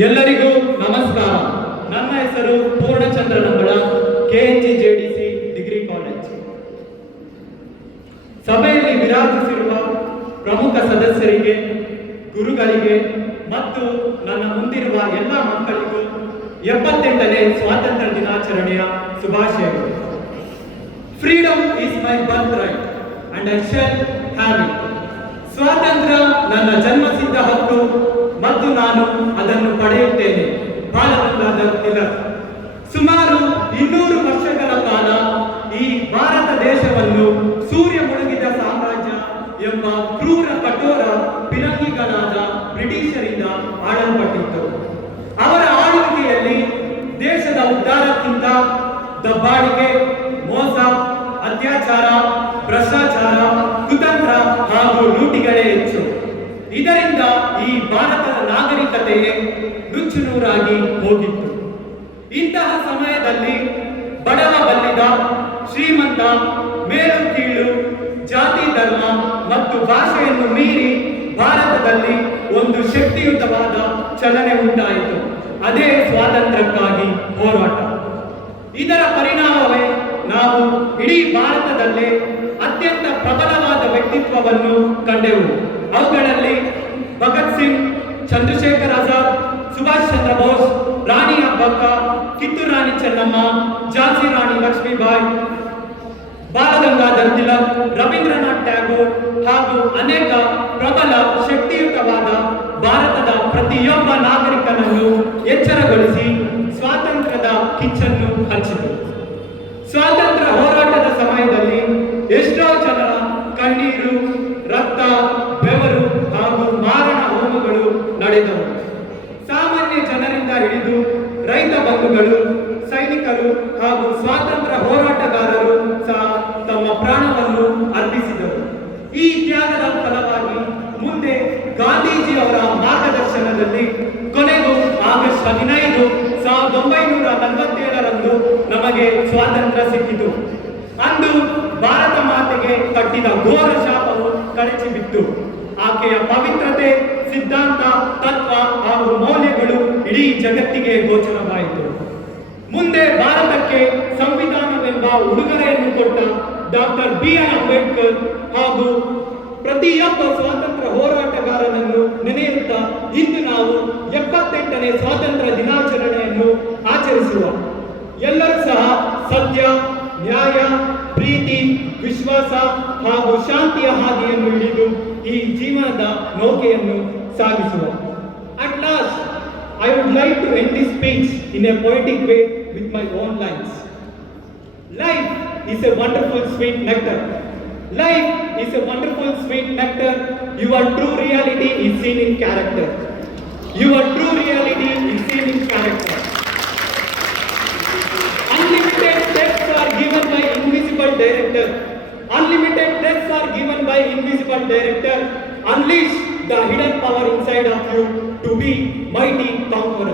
ಎಲ್ಲರಿಗೂ ನಮಸ್ಕಾರ. ನನ್ನ ಹೆಸರು ಪೂರ್ಣಚಂದ್ರ ನಂಗಳ, KNGJDC ಡಿಗ್ರಿ ಕಾಲೇಜ್. ಸಭೆಯಲ್ಲಿ ವಿರಾಜಿಸಿರುವ ಪ್ರಮುಖ ಸದಸ್ಯರಿಗೆ, ಗುರುಗಳಿಗೆ ಮತ್ತು ನನ್ನ ಮುಂದಿರುವ ಎಲ್ಲ ಮಕ್ಕಳಿಗೂ 78ನೇ ಸ್ವಾತಂತ್ರ್ಯ ದಿನಾಚರಣೆಯ ಶುಭಾಶಯಗಳು. Freedom is my birth right and I shall have it. ಸ್ವಾತಂತ್ರ್ಯ ನನ್ನ ಜನ್ಮಸಿದ್ಧ ಹಕ್ಕು ಮತ್ತು ನಾನು ಅದನ್ನು ಪಡೆಯುತ್ತೇನೆ. ಬಾಲಗಂಗಾಧರ್ ತಿಲಕ್. ಸುಮಾರು 200 ವರ್ಷಗಳ ಕಾಲ ಈ ಭಾರತ ದೇಶವನ್ನು ಸೂರ್ಯ ಮುಳುಗಿದ ಸಾಮ್ರಾಜ್ಯ ಎಂಬ ಕ್ರೂರ ಕಠೋರ ಪಿರಂಗಿಗಳಾದ ಬ್ರಿಟಿಷರಿಂದ ಆಳಲ್ಪಟ್ಟಿತ್ತು. ಅವರ ಆಳ್ವಿಕೆಯಲ್ಲಿ ದೇಶದ ಉದ್ಧಾರಕ್ಕಿಂತ ದಬ್ಬಾಳಿಕೆ, ಮೋಸ, ಅತ್ಯಾಚಾರ, ಭ್ರಷ್ಟಾಚಾರ, ಕುತಂತ್ರ ಹಾಗೂ ಲೂಟಿಗಳೇ ಹೆಚ್ಚು. ಇದರಿಂದ ಈ ಭಾರತದ ನಾಗರಿಕತೆಯೇ ನುಚ್ಚುನೂರಾಗಿ ಹೋಗಿತ್ತು. ಇಂತಹ ಸಮಯದಲ್ಲಿ ಬಡವ ಬಲ್ಲಿದ, ಶ್ರೀಮಂತ, ಮೇಲು ಕೀಳು, ಜಾತಿ, ಧರ್ಮ ಮತ್ತು ಭಾಷೆಯನ್ನು ಮೀರಿ ಭಾರತದಲ್ಲಿ ಒಂದು ಶಕ್ತಿಯುತವಾದ ಚಲನೆ ಉಂಟಾಯಿತು. ಅದೇ ಸ್ವಾತಂತ್ರ್ಯಕ್ಕಾಗಿ ಹೋರಾಟ. ಇದರ ಪರಿಣಾಮವೇ ನಾವು ಇಡೀ ಭಾರತದಲ್ಲೇ ಅತ್ಯಂತ ಪ್ರಬಲವಾದ ವ್ಯಕ್ತಿತ್ವವನ್ನು ಕಂಡೆವು. ಅವುಗಳಲ್ಲಿ ಭಗತ್ ಸಿಂಗ್, ಚಂದ್ರಶೇಖರ್ ಆಜಾದ್, ಸುಭಾಷ್ ಚಂದ್ರ ಬೋಸ್, ರಾಣಿ ಅಬ್ಬಕ್ಕ, ಕಿತ್ತೂರು ರಾಣಿ ಚೆನ್ನಮ್ಮ, ಝಾನ್ಸಿ ರಾಣಿ ಲಕ್ಷ್ಮೀಬಾಯಿ, ಬಾಲಗಂಗಾಧರ್ ತಿಲಕ್, ರವೀಂದ್ರನಾಥ್ ಟ್ಯಾಗೋರ್ ಹಾಗೂ ಅನೇಕ ಪ್ರಬಲ ಶಕ್ತಿಯುತವಾದ ಭಾರತದ ಪ್ರತಿಯೊಬ್ಬ ನಾಗರಿಕನನ್ನು ಎಚ್ಚರಗೊಳಿಸಿ ಸ್ವಾತಂತ್ರ್ಯದ ಕಿಚ್ಚನ್ನು ಹಚ್ಚಿದರು. ಸ್ವಾತಂತ್ರ್ಯ ಹೋರಾಟದ ಸಮಯದಲ್ಲಿ ಎಷ್ಟೋ ಜನರ ಕಣ್ಣೀರು, ರಕ್ತ, ಬೆವರು ಹಾಗೂ ಮಾರಣ ಹೋಮಗಳು ನಡೆದವು. ಸಾಮಾನ್ಯ ಜನರಿಂದ ಹಿಡಿದು ರೈತ ಬಂಧುಗಳು, ಸೈನಿಕರು ಹಾಗೂ ಸ್ವಾತಂತ್ರ್ಯ ಹೋರಾಟಗಾರರು ಸಹ ತಮ್ಮ ಪ್ರಾಣವನ್ನು ಅರ್ಪಿಸಿದರು. ಈ ತ್ಯಾಗದ ಫಲವಾಗಿ ಮುಂದೆ ಗಾಂಧೀಜಿ ಅವರ ಮಾರ್ಗದರ್ಶನದಲ್ಲಿ ಕೊನೆಗೂ ಆಗಸ್ಟ್ 15, 1947ರಂದು ನಮಗೆ ಸ್ವಾತಂತ್ರ್ಯ ಸಿಕ್ಕಿತು. ಅಂದು ಭಾರತ ಮಾತೆಗೆ ಕಟ್ಟಿದ ಘೋರ ಶಾಪವು ಕಳಚಿ ಬಿತ್ತು. ಆಕೆಯ ಪವಿತ್ರತೆ, ಸಿದ್ಧಾಂತ, ತತ್ವ ಹಾಗೂ ಮೌಲ್ಯಗಳು ಇಡೀ ಜಗತ್ತಿಗೆ ಗೋಚರವಾಯಿತು. ಮುಂದೆ ಭಾರತಕ್ಕೆ ಸಂವಿಧಾನವೆಂಬ ಉಡುಗೊರೆಯನ್ನು ಕೊಟ್ಟ ಡಾಕ್ಟರ್ BR ಅಂಬೇಡ್ಕರ್ ಹಾಗೂ ಪ್ರತಿಯೊಬ್ಬ ಸ್ವಾತಂತ್ರ್ಯ ಹೋರಾಟಗಾರನನ್ನು ನೆನೆಯುತ್ತಾ ಇಂದು ನಾವು 78ನೇ ಸ್ವಾತಂತ್ರ್ಯ ದಿನಾಚರಣೆಯನ್ನು ಆಚರಿಸುವ. ಎಲ್ಲರೂ ಸಹ ಸತ್ಯ, ನ್ಯಾಯ, ಪ್ರೀತಿ, ವಿಶ್ವಾಸ ಹಾಗೂ ಶಾಂತಿಯ ಹಾದಿಯನ್ನು ಹಿಡಿದು ಈ ಜೀವನದ ನೌಕೆಯನ್ನು ಸಾಗಿಸುವ. At last, I would like to end this speech in a poetic way with my own lines. Life is a wonderful sweet nectar. Life is a wonderful sweet nectar. Your true reality is seen in character. Your true reality is seen in character. Unlimited steps are given by invisible director. Unlimited steps are given by invisible director. Unleash the hidden power inside of you to be mighty conqueror.